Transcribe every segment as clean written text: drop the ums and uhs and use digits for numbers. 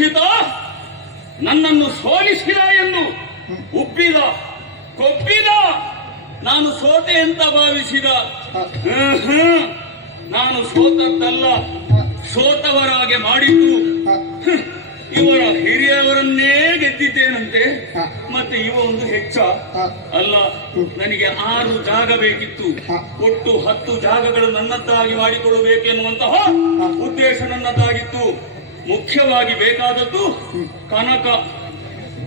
ಪರೀಕ್ಷಿತ ನನ್ನನ್ನು ಸೋಲಿಸಿದ ಎಂದು ಉಬ್ಬಿದ ಕೊಬ್ಬಿದ. ನಾನು ಸೋತೆ ಅಂತ ಭಾವಿಸಿದ. ನಾನು ಸೋತದ್ದಲ್ಲ, ಸೋತವರಾಗೆ ಮಾಡಿದ್ದು. ಇವರ ಹಿರಿಯವರನ್ನೇ ಗೆದ್ದಿದ್ದೇನಂತೆ. ಮತ್ತೆ ಇವ ಒಂದು ಹೆಚ್ಚ ಅಲ್ಲ. ನನಗೆ 6 ಜಾಗ ಬೇಕಿತ್ತು. ಒಟ್ಟು 10 ಜಾಗಗಳು ನನ್ನದ್ದಾಗಿ ಮಾಡಿಕೊಳ್ಳಬೇಕೆನ್ನುವಂತಹ ಉದ್ದೇಶ ನನ್ನದಾಗಿತ್ತು. ಮುಖ್ಯವಾಗಿ ಬೇಕಾದದ್ದು ಕನಕ,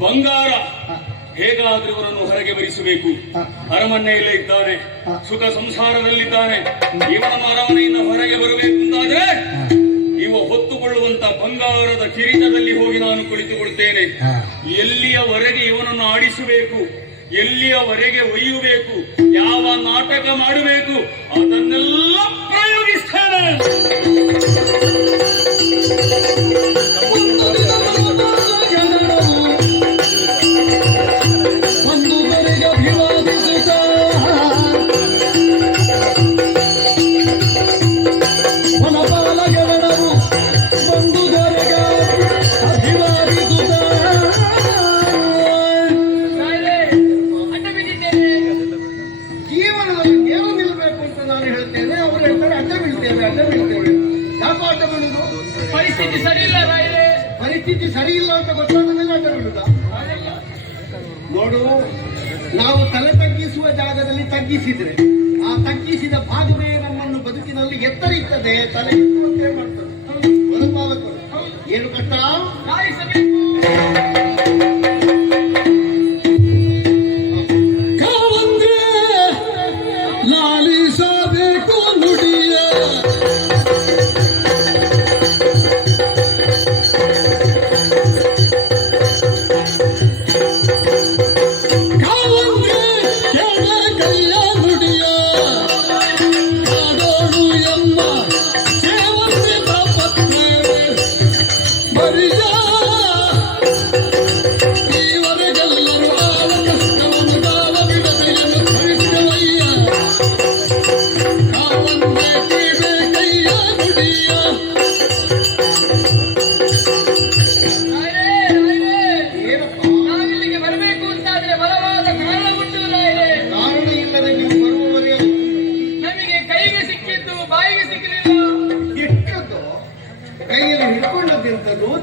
ಬಂಗಾರ. ಹೇಗಾದ್ರೂ ಇವರನ್ನು ಹೊರಗೆ ಬರಿಸಬೇಕು. ಅರಮನೆಯಲ್ಲೇ ಇದ್ದಾನೆ, ಸುಖ ಸಂಸಾರದಲ್ಲಿದ್ದಾನೆ. ಇವನನ್ನು ಅರಮನೆಯಿಂದ ಹೊರಗೆ ಬರಬೇಕು ಅಂತಾದ್ರೆ ಇವ ಹೊತ್ತುಕೊಳ್ಳುವಂತ ಬಂಗಾರದ ಕಿರೀಟದಲ್ಲಿ ಹೋಗಿ ನಾನು ಕುಳಿತುಕೊಳ್ತೇನೆ. ಎಲ್ಲಿಯವರೆಗೆ ಇವನನ್ನು ಆಡಿಸಬೇಕು, ಎಲ್ಲಿಯವರೆಗೆ ಒಯ್ಯಬೇಕು, ಯಾವ ನಾಟಕ ಮಾಡಬೇಕು ಅದನ್ನೆಲ್ಲ ಪ್ರಯೋಗಿಸ್ತೇನೆ. ಪರಿಸ್ಥಿತಿ ಸರಿ ಇಲ್ಲ ಅಂತ ಗೊತ್ತಾದ ಮೇಲೆ ಅಡ್ಡ ಬೀಳುದ? ನೋಡು, ನಾವು ತಲೆ ತಗ್ಗಿಸುವ ಜಾಗದಲ್ಲಿ ತಗ್ಗಿಸಿದ್ರೆ ಆ ತಗ್ಗಿಸಿದ ಭಾಗವೇ ನಮ್ಮನ್ನು ಬದುಕಿನಲ್ಲಿ ಎತ್ತರಿರ್ತದೆ, ತಲೆ ಎತ್ತುವಂತೆ ಮಾಡ್ತದೆ. ಮನಪಾಲಕರು ಏನು ಕಷ್ಟ?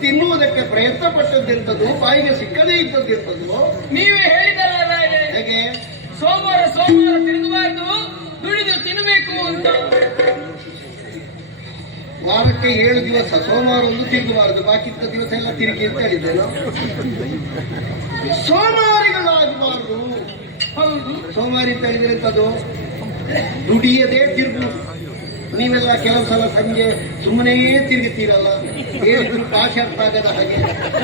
ತಿನ್ನುವುದಕ್ಕೆ ಪ್ರಯತ್ನ ಪಟ್ಟದ್ದೆಂತದ್ದು, ಬಾಯಿಗೆ ಸಿಕ್ಕದೇ ಇದ್ದದ್ದೆಂತದ್ದು ನೀವೇ ಹೇಳಿದಲ್ಲ. ಹೇಗೆ? ಸೋಮವಾರ ತಿರುಗಬಾರ್ದು, ದುಡಿದು ತಿನ್ನಬೇಕು ಅಂತ. ವಾರಕ್ಕೆ 7 ದಿವಸ ಸೋಮವಾರ ಒಂದು ತಿರುಗಬಾರದು, ಬಾಕಿ ದಿವಸ ಎಲ್ಲ ತಿರುಗಿ ಅಂತ ಹೇಳಿದ್ದೇನು? ಸೋಮವಾರಿಗಳಾಗಬಾರದು. ಹೌದು, ಸೋಮವಾರಿ ಅಂತ ಹೇಳಿದ್ರೆ ಎಂತದ್ದು? ದುಡಿಯದೇ ತಿರುಗು. ನೀವೆಲ್ಲ ಕೆಲವು ಸಲ ಸಂಜೆ ಸುಮ್ಮನೆ ತಿರುಗುತ್ತೀರಲ್ಲ, ಏನು ಭಾಷೆ ಅರ್ಥ ಆಗದ ಹಾಗೆ.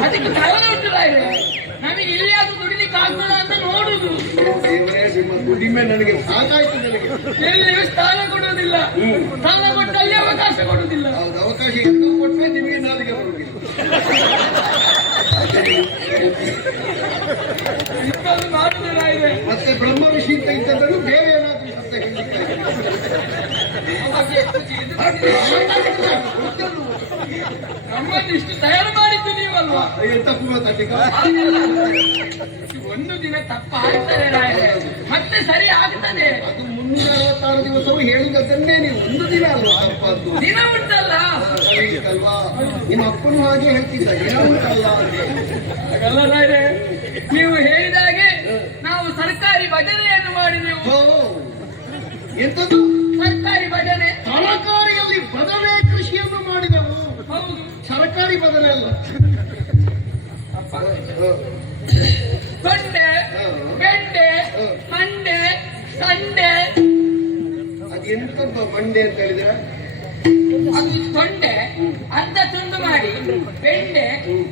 ಅದಕ್ಕೆ ಕಾರಣ ಉಂಟಲ್ಲ, ನಮಗೆ ಇಲ್ಲಿಯಾದ್ರೂ ದುಡಿಲಿಕ್ಕೆ ಆಗ್ತದ ಅಂತ ನೋಡುದು. ದೇವರೇ, ನಿಮ್ಮ ದುಡಿಮೆ ನನಗೆ ಸಾಕಾಯ್ತು. ನನಗೆ ಎಲ್ಲಿ ಸ್ಥಾನ ಕೊಡುವುದಿಲ್ಲ, ಸ್ಥಾನ ಕೊಟ್ಟಲ್ಲಿ ಅವಕಾಶ ಕೊಡುವುದಿಲ್ಲ. ಹೌದು, ಅವಕಾಶ ಎಲ್ಲೂ ಕೊಟ್ಟರೆ ನಿಮಗೆ ನಾಲಿಗೆ ಬರುವುದಿಲ್ಲ. ಇಷ್ಟೊಂದು ಮಾಡುದಿಲ್ಲ ಇದೆ. ಮತ್ತೆ ಬ್ರಹ್ಮ ಋಷಿ ಅಂತ ಇದ್ದದ್ದು ಬೇರೆ ಏನಾದ್ರೂ ಅಂತ ಹೇಳಿದ್ದಾರೆ. ನಮ್ಮನ್ನು ಇಷ್ಟು ತಯಾರು ಮಾಡಿದ್ದು ನೀವಲ್ವಾ? ಒಂದು ದಿನ ತಪ್ಪ ಆಗ್ತದೆ ರಾಯರೇ, ಮತ್ತೆ ಸರಿ ಆಗ್ತದೆ. ಅದು 366 ದಿವಸವೂ ಹೇಳುವುದನ್ನೇ ನೀವು. ಒಂದು ದಿನ ಅಲ್ವಾ ತಪ್ಪದ್ದು? ದಿನ ಉಂಟಲ್ಲ ಅಲ್ವಾ? ನಿಮ್ಮ ಅಪ್ಪನು ಹಾಗೆ ಹೇಳ್ತಿದ್ದ, ದಿನ ಉಂಟಲ್ಲ. ಹಾಗಲ್ಲ ರಾಯರೇ, ನೀವು ಹೇಳಿದಾಗೆ ನಾವು ಸರ್ಕಾರಿ ಭಜನೆಯನ್ನು ಮಾಡಿದೆವು. ಎಂತದ್ದು? ಸರ್ಕಾರಿ ಭಜನೆ. ತರಕಾರಿಯಲ್ಲಿ ಬದನೆ ಕೃಷಿಯನ್ನು ಮಾಡಿದೆವು. ಹೌದು, ಸರ್ಕಾರಿ ಬದನೆ ಅಲ್ಲ. ತೊಂಡೆ, ಬೆಂಡೆ, ಮಂಡೆ, ಸಂಡೆ. ಅದೆಂತದ್ದು ಮಂಡೆ ಅಂತ ಹೇಳಿದ್ರೆ? ಅದು ತೊಂಡೆ ಅರ್ಧ ತುಂಡು ಮಾಡಿ, ಬೆಂಡೆ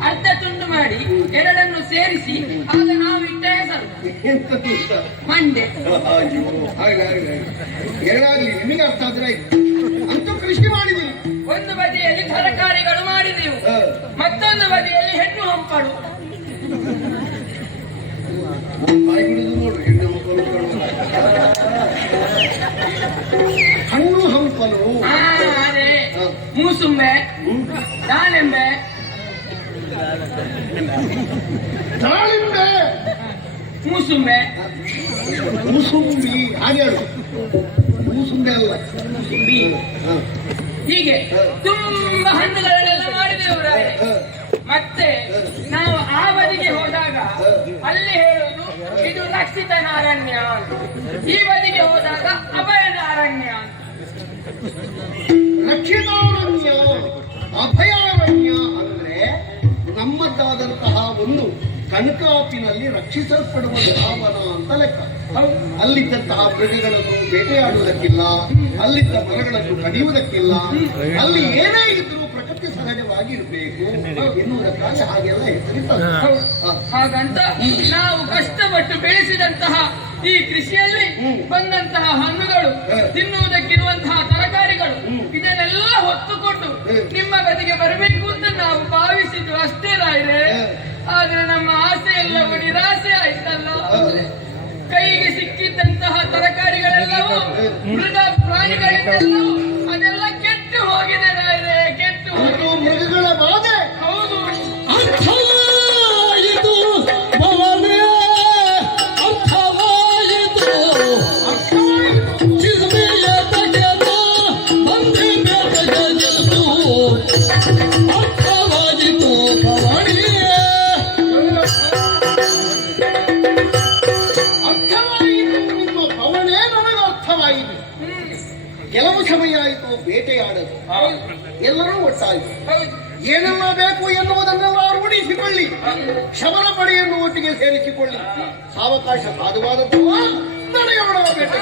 ಅರ್ಧ ತುಂಡು ಮಾಡಿ, ಎರಡನ್ನು ಸೇರಿಸಿ ಆಗ ನಾವು ಇಟ್ಟ ಹೆಸರು ಮಂಡೆ. ಎರಡಾಗ್ಲಿ, ನಿಮಗೆ ಅರ್ಥ ಆದ್ರೆ ಅಂತೂ ಕೃಷಿ ಮಾಡಿದೀವಿ. ಒಂದು ಬದಿಯಲ್ಲಿ ತರಕಾರಿಗಳು ಮಾಡಿದೆವು, ಮತ್ತೊಂದು ಬದಿಯಲ್ಲಿ ಹೆಣ್ಣು ಹಂಪಳು. ನೋಡ್ರಿ, ಹೆಣ್ಣು ಹಣ್ಣು ಹಂಪಲು, ಮೂಸುಂಬೆ, ದಾಳಿಂಬೆ, ದಾಳಿಂಬೆ, ಮೂಸುಂಬೆ, ಮೂಸುಂಬಿ, ಹಾಗೆ ಹೇಳು. ಮೂಸುಂಬೆ ಅಲ್ಲ, ಮೂಸುಂಬಿ, ಹ, ಹೀಗೆ ತುಂಬಾ ಹಣ್ಣುಗಳನ್ನೆಲ್ಲ ಮಾಡಿದೆವು ರಾಯ. ಮತ್ತೆ ನಾವು ಆ ಬದಿಗೆ ಹೋದಾಗ ಅಲ್ಲಿ ಹೇಳುವುದು ಇದು ರಕ್ಷಿತ ಅರಣ್ಯ ಅಂತ. ಈ ಬದಿಗೆ ಹೋದಾಗ ಅಭಯಾರಣ್ಯ ಅಂತ. ರಕ್ಷಿತಾರಣ್ಯ, ಅಭಯಾರಣ್ಯ ಅಂದ್ರೆ ನಮ್ಮದಾದಂತಹ ಒಂದು ಕಣಕಾಪಿನಲ್ಲಿ ರಕ್ಷಿಸಲ್ಪಡುವ ಧಾವನ ಅಂತ ಲೆಕ್ಕ. ಹೌದು. ಅಲ್ಲಿದ್ದಂತಹ ಮೃಗಗಳನ್ನು ಬೇಟೆಯಾಡುವುದಕ್ಕಿಲ್ಲ, ಅಲ್ಲಿದ್ದ ಮರಗಳನ್ನು ಕಡಿಯುವುದಕ್ಕಿಲ್ಲ, ಅಲ್ಲಿ ಏನೇ ಇದ್ರೂ ಪ್ರಕೃತಿ ಸಹಜವಾಗಿ ಇರಬೇಕು ಎನ್ನುವುದಕ್ಕಾಗಿ ಹಾಗೆಲ್ಲ ಹೆಸರಿದ್ದಾರೆ. ಹಾಗಂತ ನಾವು ಕಷ್ಟಪಟ್ಟು ಬೆಳೆಸಿದಂತಹ ಈ ಕೃಷಿಯಲ್ಲಿ ಬಂದಂತಹ ಹಣ್ಣುಗಳು, ತಿನ್ನುವುದಕ್ಕಿರುವಂತಹ ತರಕಾರಿಗಳು, ಇದನ್ನೆಲ್ಲ ಹೊತ್ತುಕೊಂಡು ನಿಮ್ಮ ಗದಿಗೆ ಬರಬೇಕು ಅಂತ ನಾವು ಭಾವಿಸಿದ್ದು ಅಷ್ಟೇ ರಾಯ್ರೆ. ಆದ್ರೆ ನಮ್ಮ ಆಸೆ ಎಲ್ಲವೂ ನಿರಾಸೆ ಆಯ್ತಲ್ಲ. ಕೈಗೆ ಸಿಕ್ಕಿದ್ದಂತಹ ತರಕಾರಿಗಳೆಲ್ಲವೂ ಮೃಗ ಪ್ರಾಣಿಗಳೆಲ್ಲವೂ ಅದೆಲ್ಲ ಕೆಟ್ಟು ಹೋಗಿದೆ ರಾಯ್ರೆ, ಕೆಟ್ಟು ಹೋಗಿದೆ. ಮೃಗಗಳ ಬಾಧೆ. ಹೌದು. ಅರ್ಥವಾಯಿತು ಭವನೇ, ಅರ್ಥವಾಯಿತು ಚಿರುಮೆಯ ತಗೆದು ಬಂದೆ ಬೆಳಗದು. ಅರ್ಥವಾಯಿತು ಭವನೇ, ಅರ್ಥವಾಯಿತು ನಿಮ್ಮ ಭವನೇ ನನಗೆ ಅರ್ಥವಾಯಿತು. ಕೆಲವು ಸಮಯ ಆಯಿತು ಬೇಟೆಯಾಡಲು, ಎಲ್ಲರೂ ಒಟ್ಟಾಯಿತು. ಹೌದು. ಏನೆಲ್ಲ ಬೇಕು ಎನ್ನುವುದನ್ನೆಲ್ಲ ರೂಢಿಸಿಕೊಳ್ಳಿ, ಶಬರ ಪಡೆಯನ್ನು ಒಟ್ಟಿಗೆ ಸೇರಿಸಿಕೊಳ್ಳಿ. ಸಾವಕಾಶ ಸಾಧುವಾದದ್ದು ನಡೆಯೋಣ ಬೇಟೆ.